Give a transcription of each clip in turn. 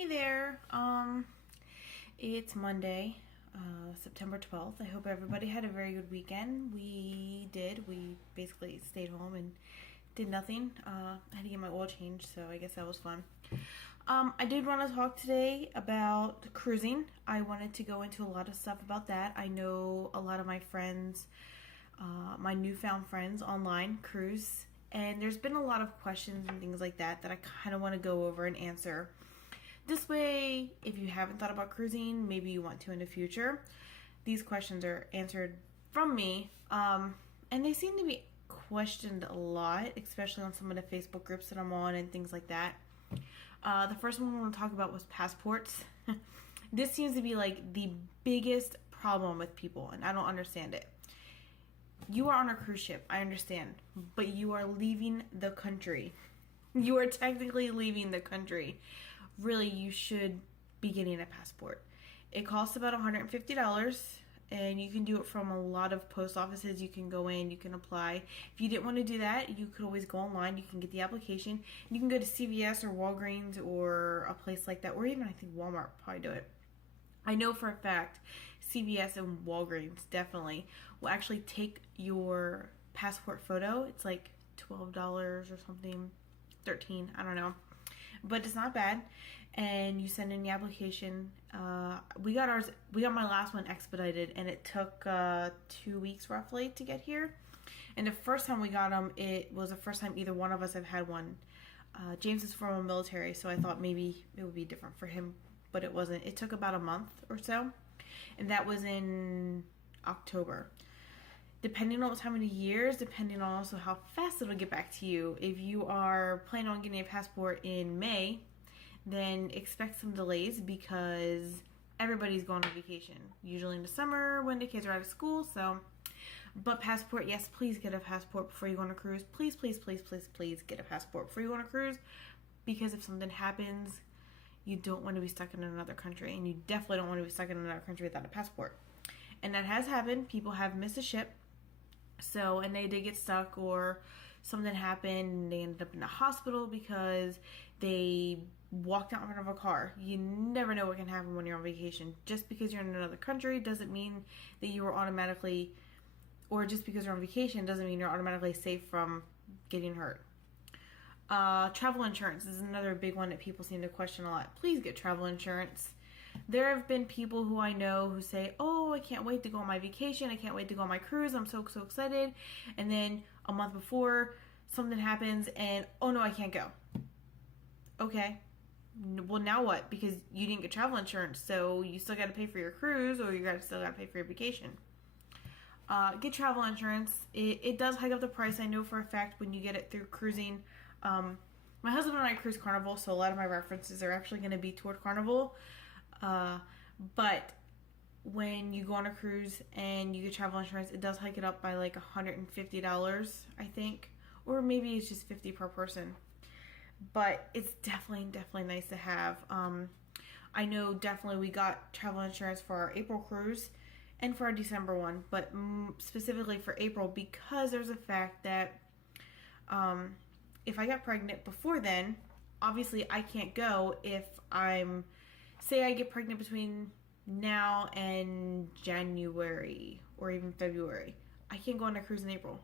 Hey there. It's Monday, September 12th. I hope everybody had a very good weekend. We did. We basically stayed home and did nothing. I had to get my oil changed, so I guess that was fun. I did want to talk today about cruising. I wanted to go into a lot of stuff about that. I know a lot of my friends, my newfound friends online cruise, and there's been a lot of questions and things like that I kind of want to go over and answer. This way, if you haven't thought about cruising, maybe you want to in the future, these questions are answered from me. And they seem to be questioned a lot, especially on some of the Facebook groups that I'm on and things like that. The first one I want to talk about was passports. This seems to be like the biggest problem with people, and I don't understand it. You are on a cruise ship, I understand, but you are leaving the country. You are technically leaving the country. Really, you should be getting a passport. It costs about $150, and you can do it from a lot of post offices. You can go in, you can apply. If you didn't want to do that, you could always go online. You can get the application. You can go to CVS or Walgreens or a place like that, or even I think Walmart probably do it. I know for a fact CVS and Walgreens definitely will actually take your passport photo. It's like $12 or something, $13, I don't know. But it's not bad, and you send in the application. We got my last one expedited, and it took 2 weeks roughly to get here. And the first time we got them, it was the first time either one of us have had one. James is from a military, so I thought maybe it would be different for him, but it wasn't. It took about a month or so, and that was in October. Depending on what time of the year is, depending on also how fast it'll get back to you. If you are planning on getting a passport in May, then expect some delays because everybody's going on vacation. Usually in the summer when the kids are out of school. But passport, yes, please get a passport before you go on a cruise. Please, please, please, please, please get a passport before you go on a cruise, because if something happens, you don't want to be stuck in another country, and you definitely don't want to be stuck in another country without a passport. And that has happened. People have missed a ship. And they did get stuck, or something happened and they ended up in the hospital because they walked out in front of a car. You never know what can happen when you're on vacation. Just because you're in another country doesn't mean that you are automatically, or just because you're on vacation doesn't mean you're automatically safe from getting hurt. Travel insurance is another big one that people seem to question a lot. Please get travel insurance. There have been people who I know who say, oh, I can't wait to go on my vacation. I can't wait to go on my cruise. I'm so excited. And then a month before, something happens and, oh no, I can't go. Okay. Well, now what? Because you didn't get travel insurance, so you still got to pay for your cruise, or still got to pay for your vacation. Get travel insurance. It does hike up the price. I know for a fact when you get it through cruising. My husband and I cruise Carnival, so a lot of my references are actually going to be toward Carnival. But when you go on a cruise and you get travel insurance, it does hike it up by like $150, I think, or maybe it's just $50 per person. But it's definitely nice to have. I know definitely we got travel insurance for our April cruise and for our December one, but specifically for April, because there's a fact that if I got pregnant before then, obviously I can't go if say I get pregnant between now and January or even February. I can't go on a cruise in April.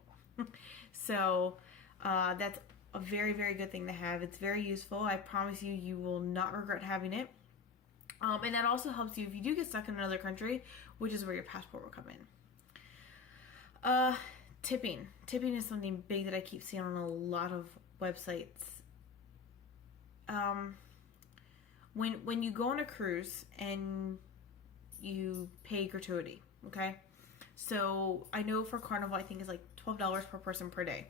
So that's a very, very good thing to have. It's very useful. I promise you, you will not regret having it. And that also helps you if you do get stuck in another country, which is where your passport will come in. Tipping. Tipping is something big that I keep seeing on a lot of websites. When you go on a cruise and you pay gratuity, okay? So I know for Carnival, I think it's like $12 per person per day,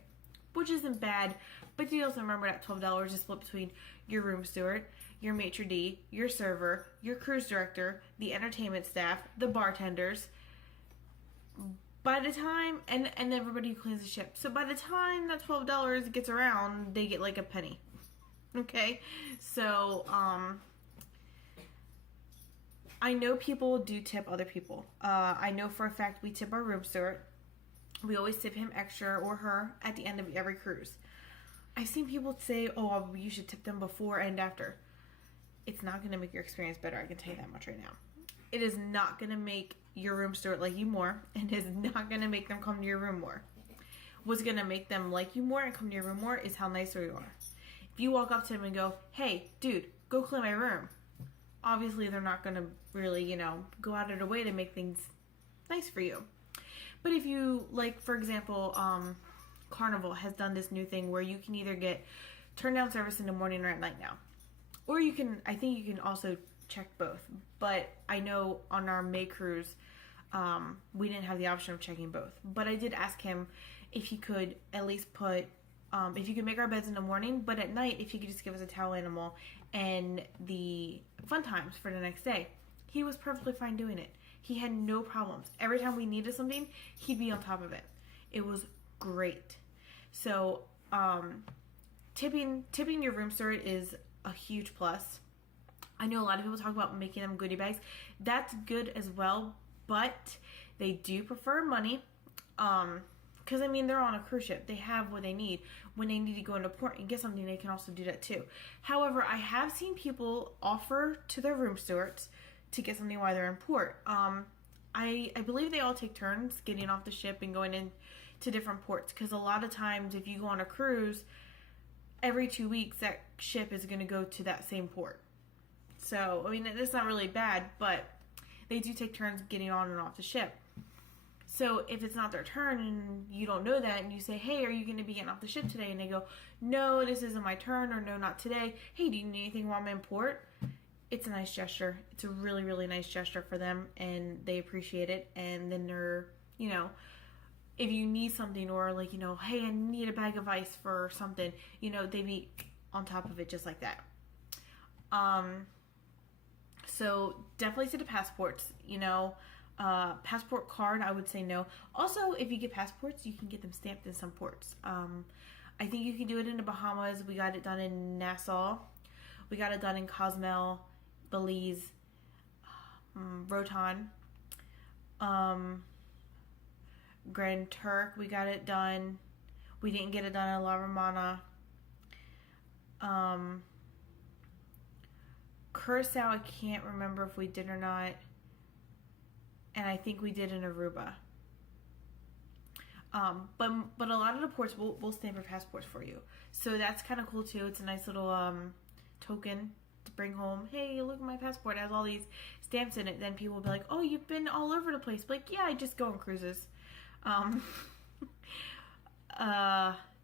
which isn't bad. But you also remember that $12 is split between your room steward, your maitre d', your server, your cruise director, the entertainment staff, the bartenders. By the time, and everybody who cleans the ship. So by the time that $12 gets around, they get like a penny. Okay? So, I know people do tip other people. I know for a fact we tip our room steward. We always tip him extra or her at the end of every cruise. I've seen people say, oh, you should tip them before and after. it's not going to make your experience better. I can tell you that much right now. It is not going to make your room steward like you more, and is not going to make them come to your room more. What's going to make them like you more and come to your room more is how nice you are. If you walk up to them and go, hey, dude, go clean my room, obviously they're not going to really, go out of their way to make things nice for you. But if you, like, for example, Carnival has done this new thing where you can either get turn down service in the morning or at night now. Or I think you can also check both. But I know on our May cruise, we didn't have the option of checking both. But I did ask him if he could at least put, if you could make our beds in the morning, but at night, if he could just give us a towel animal and the fun times for the next day. He was perfectly fine doing it. He had no problems. Every time we needed something, he'd be on top of it. It was great. So, tipping your room steward is a huge plus. I know a lot of people talk about making them goodie bags. That's good as well, but they do prefer money. Because, they're on a cruise ship. They have what they need. When they need to go into port and get something, they can also do that too. However, I have seen people offer to their room stewards to get something while they're in port. I believe they all take turns getting off the ship and going into different ports. Because a lot of times, if you go on a cruise, every 2 weeks, that ship is going to go to that same port. So, it's not really bad, but they do take turns getting on and off the ship. So if it's not their turn and you don't know that and you say, hey, are you going to be getting off the ship today? And they go, no, this isn't my turn, or no, not today. Hey, do you need anything while I'm in port? It's a nice gesture. It's a really, really nice gesture for them, and they appreciate it. And then they're, if you need something, or like, hey, I need a bag of ice for something, they'd be on top of it just like that. So definitely to the passports, passport card, I would say no. Also, if you get passports, you can get them stamped in some ports. I think you can do it in the Bahamas. We got it done in Nassau. We got it done in Cozumel, Belize, Rotan, Grand Turk. We got it done. We didn't get it done in La Romana. Curacao, I can't remember if we did or not. And I think we did in Aruba. But a lot of the ports will stamp your passports for you. So that's kind of cool too. It's a nice little token to bring home. Hey, look at my passport. It has all these stamps in it. Then people will be like, oh, you've been all over the place. Like, yeah, I just go on cruises.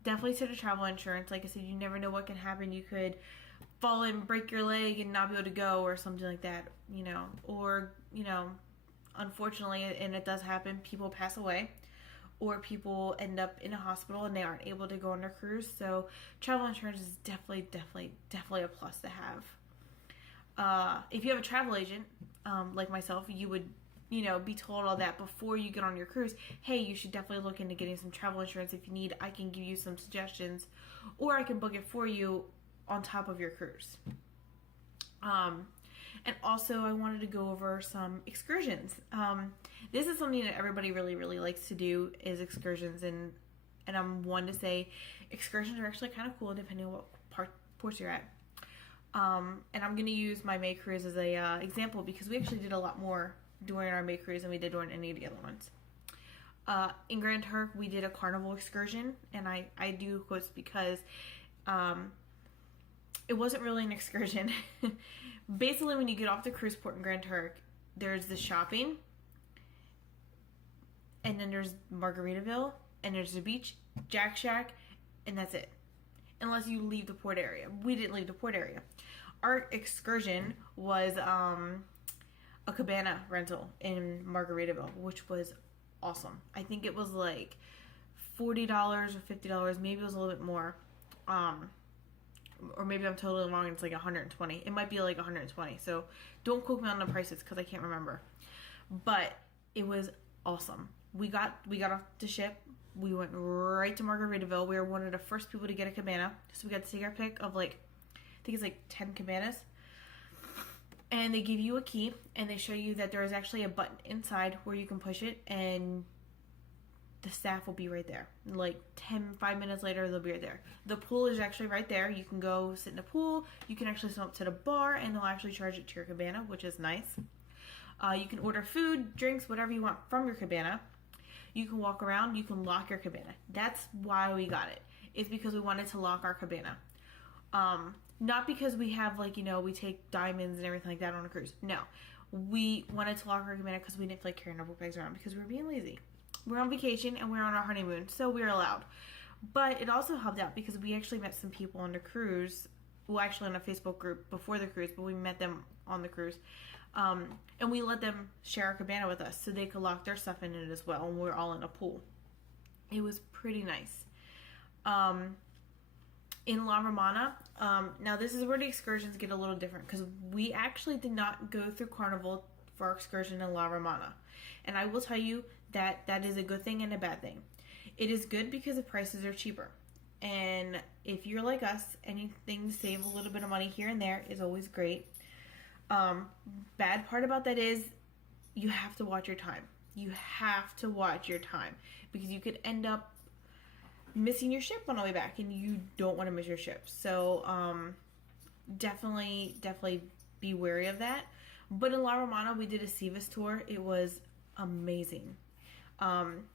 Definitely to the travel insurance. Like I said, you never know what can happen. You could fall and break your leg and not be able to go, or something like that, or, unfortunately, and it does happen, people pass away, or people end up in a hospital and they aren't able to go on their cruise. So travel insurance is definitely a plus to have. If you have a travel agent, like myself, you would, be told all that before you get on your cruise. Hey, you should definitely look into getting some travel insurance. If you need, I can give you some suggestions, or I can book it for you on top of your cruise. And also, I wanted to go over some excursions. This is something that everybody really, really likes to do, is excursions. And I'm one to say excursions are actually kind of cool depending on what ports you're at. And I'm going to use my May cruise as a example, because we actually did a lot more during our May cruise than we did during any of the other ones. In Grand Turk, we did a carnival excursion. And I do quotes because it wasn't really an excursion. Basically, when you get off the cruise port in Grand Turk, there's the shopping, and then there's Margaritaville, and there's the beach, Jack Shack, and that's it. Unless you leave the port area. We didn't leave the port area. Our excursion was a cabana rental in Margaritaville, which was awesome. I think it was like $40 or $50. Maybe it was a little bit more. Or maybe I'm totally wrong and it's like 120. It might be like 120. So don't quote me on the prices because I can't remember. But it was awesome. We got off the ship. We went right to Margaritaville. We were one of the first people to get a cabana. So we got to take our pick of I think it's 10 cabanas. And they give you a key and they show you that there is actually a button inside where you can push it and the staff will be right there. Like 5 minutes later, they'll be right there. The pool is actually right there. You can go sit in the pool. You can actually swim up to the bar, and they'll actually charge it to your cabana, which is nice. You can order food, drinks, whatever you want from your cabana. You can walk around. You can lock your cabana. That's why we got it. It's because we wanted to lock our cabana. Not because we have, like, you know, we take diamonds and everything like that on a cruise. No. We wanted to lock our cabana because we didn't feel like carrying our book bags around because we were being lazy. We're on vacation and we're on our honeymoon, so we're allowed. But it also helped out because we actually met some people on the cruise. Well, actually on a Facebook group before the cruise, but we met them on the cruise. And we let them share our cabana with us so they could lock their stuff in it as well. And we're all in a pool. It was pretty nice. In La Romana, now this is where the excursions get a little different because we actually did not go through Carnival for our excursion in La Romana. And I will tell you that that is a good thing and a bad thing. It is good because the prices are cheaper. And if you're like us, anything to save a little bit of money here and there is always great. Bad part about that is you have to watch your time. You have to watch your time because you could end up missing your ship on the way back, and you don't want to miss your ship. So definitely be wary of that. But in La Romana, we did a Sivas tour. It was amazing.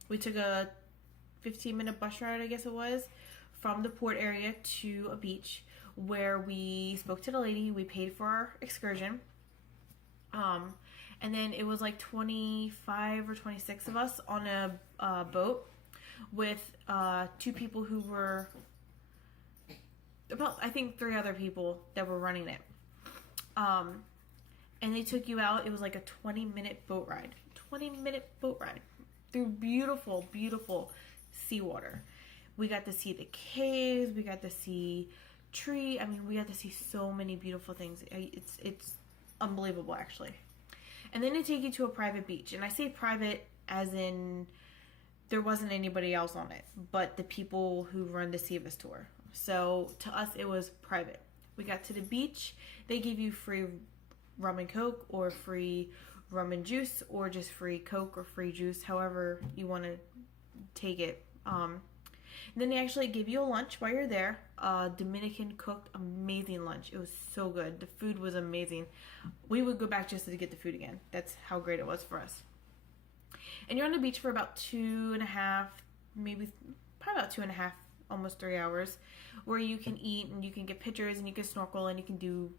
We took a 15-minute bus ride, I guess it was, from the port area to a beach where we spoke to the lady. We paid for our excursion. And then it was like 25 or 26 of us on a boat with 2 people who were about, I think, 3 other people that were running it. And they took you out. It was like a 20-minute boat ride. 20-minute boat ride through beautiful, beautiful seawater. We got to see the caves. We got to see tree. I mean, we got to see so many beautiful things. It's unbelievable, actually. And then they take you to a private beach. And I say private as in there wasn't anybody else on it but the people who run the Sivas tour. So to us, it was private. We got to the beach. They give you free rum and Coke or free rum and juice or just free Coke or free juice, however you want to take it. Then they actually give you a lunch while you're there. Dominican cooked amazing lunch. It was so good. The food was amazing. We would go back just to get the food again. That's how great it was for us. And you're on the beach for about 2.5, maybe probably about 2.5, almost 3 hours, where you can eat and you can get pictures and you can snorkel and you can do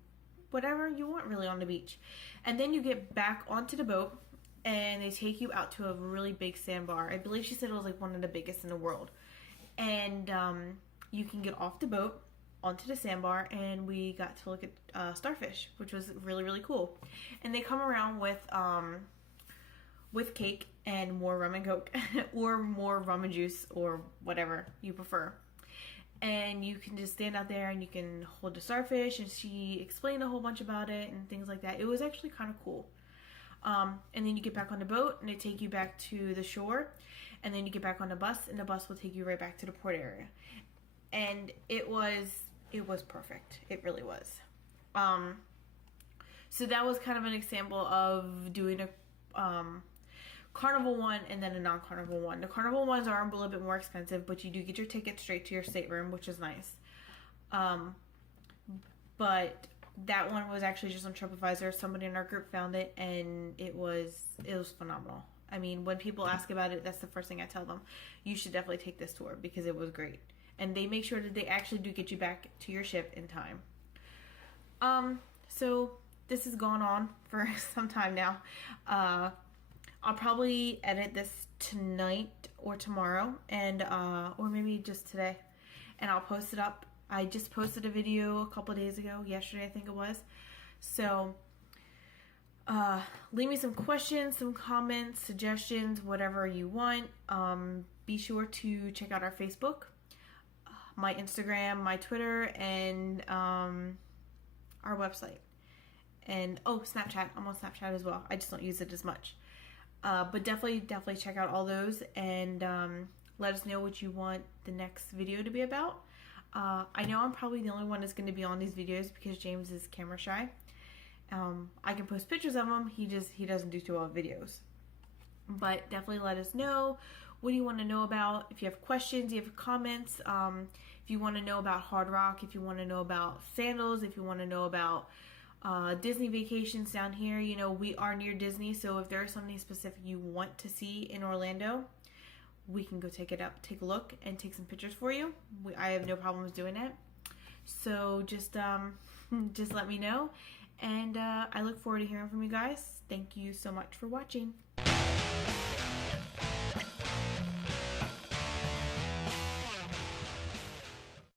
whatever you want really on the beach. And then you get back onto the boat and they take you out to a really big sandbar. I believe she said it was like one of the biggest in the world. And you can get off the boat onto the sandbar, and we got to look at starfish, which was really, really cool. And they come around with cake and more rum and Coke or more rum and juice or whatever you prefer. And you can just stand out there and you can hold the starfish, and she explained a whole bunch about it and things like that. It was actually kind of cool. And then you get back on the boat and they take you back to the shore, and then you get back on the bus and the bus will take you right back to the port area. And it was perfect. It really was. So that was kind of an example of doing a Carnival one and then a non-Carnival one. The Carnival ones are a little bit more expensive, but you do get your ticket straight to your stateroom, which is nice. But that one was actually just on TripAdvisor. Somebody in our group found it, and it was phenomenal. I mean, when people ask about it, that's the first thing I tell them. You should definitely take this tour because it was great. And they make sure that they actually do get you back to your ship in time. So this has gone on for some time now. I'll probably edit this tonight or tomorrow, and or maybe just today, and I'll post it up. I just posted a video a couple days ago, yesterday I think it was. So leave me some questions, some comments, suggestions, whatever you want. Be sure to check out our Facebook, my Instagram, my Twitter, and our website. And Snapchat. I'm on Snapchat as well. I just don't use it as much. But definitely check out all those, and let us know what you want the next video to be about. I know I'm probably the only one that's going to be on these videos because James is camera shy. I can post pictures of him. He doesn't do too well with videos. But definitely let us know what do you want to know about. If you have questions, you have comments, if you want to know about Hard Rock, if you want to know about sandals, if you want to know about Disney vacations down here. You know, we are near Disney, so if there's something specific you want to see in Orlando, we can go take a look and take some pictures for you. I have no problems doing it. So just let me know, and I look forward to hearing from you guys. Thank you so much for watching.